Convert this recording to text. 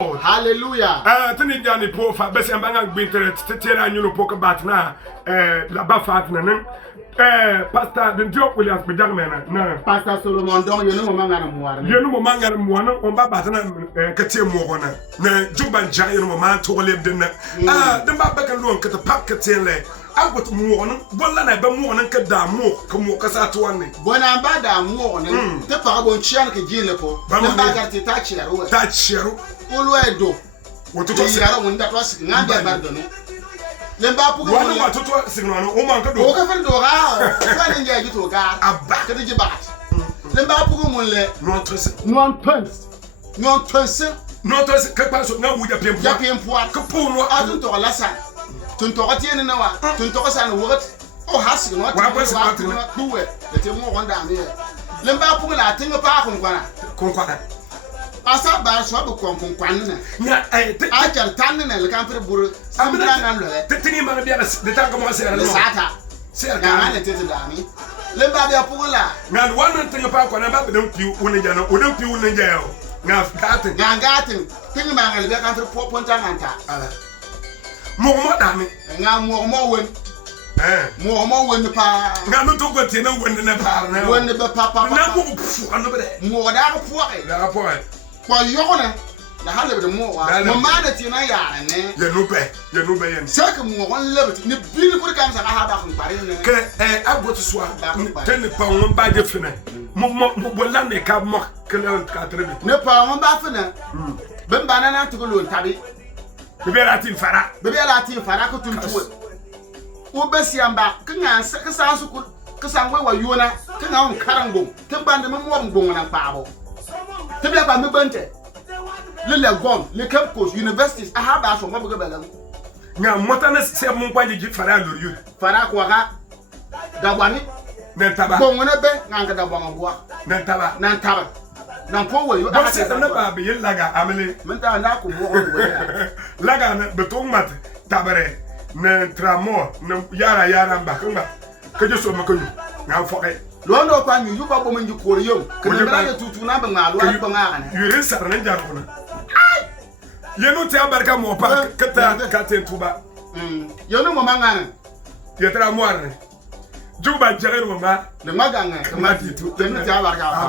Hallelujah. Tini jani po fa besi ambanga gbintere tera nyuno poka batna la ba fatna nan pastor Dindiok Williams bidang mena na Pastor Solomon don yenu mo mangana muwar yenu mo mangana muwana on ba batna katie mo gona na juban jan yenu mo man to leb den na den ba baka lon ka ta pak katie le agot mo wona bolla na ba mo wona ka da mo ka mo ka sa to wanne bona ba da mo wona te pa bon chian ke jile ko ba ga ti ta chiaro Oluedo. What to say? I want that was Nandi Abandon. Lemba Pugo, what to say? Oh, my God, open door. I enjoy you to a guard. A back at the bat. Lemba Pugo, non pence. Non pence. Not as Capasso, no, with a pimp, Capuno, I don't talk a lesson. Tuntotian in our Tuntokas and what? Oh, has not was about to do it. Let him walk down here. Lemba Pugo, I think a park on Conquana. Asa ba so be kon kwan na a jar tan na le kan fer buru samna na le tini ma bia de tan ko mo se no sata se ka na le tete dami le ba bia pugula na one thing pa ko na ba de piu woni jana o de piu woni jayo na gatin tini ma ngal bia kan fer po ponta nganta ala mo dami nga mo wen mo wen pa nga no to ko tie na wen na pa na wen be pa na mo fu ando be mo da ko fu da po kwa yogona na hale be mo wa mo ma na ti na ya ne ye no be yen saka mo won lebet ni bili ko kan sa ha ba kun pare ne ke agoto so ten pa won ba je fina mo bolla ne ka mo ke le ka trebe ne pa won ba fina ben ba na to lo tabi be la tin fara ko tuntuwe o be siamba kan sa su ku ka san we wa yona kan on karango tan ba de mo mo na pa bo te bia ba me bante le gom le Cape Coast universities a ha ba so mo be bela nga motana se mo kwa ji fara loriyo fara ko ga da wani na taba bon wona be nga da bon bo na taba na po we yo a se na ba be laga amele men ta na ko mo on we laga na beton mat tabare na tramo na yara mba kanga ka je so makanu nga fokai londo kwa mi yuba bo manji kore yom kana bra tutu na ba ngalu an ba ngana yure sar na jar kuna yenu te abarka mo pa kata katen tuba yenu mo mangana yetra mo arne juba jere mo ma le maganga ma titu yenu te abarka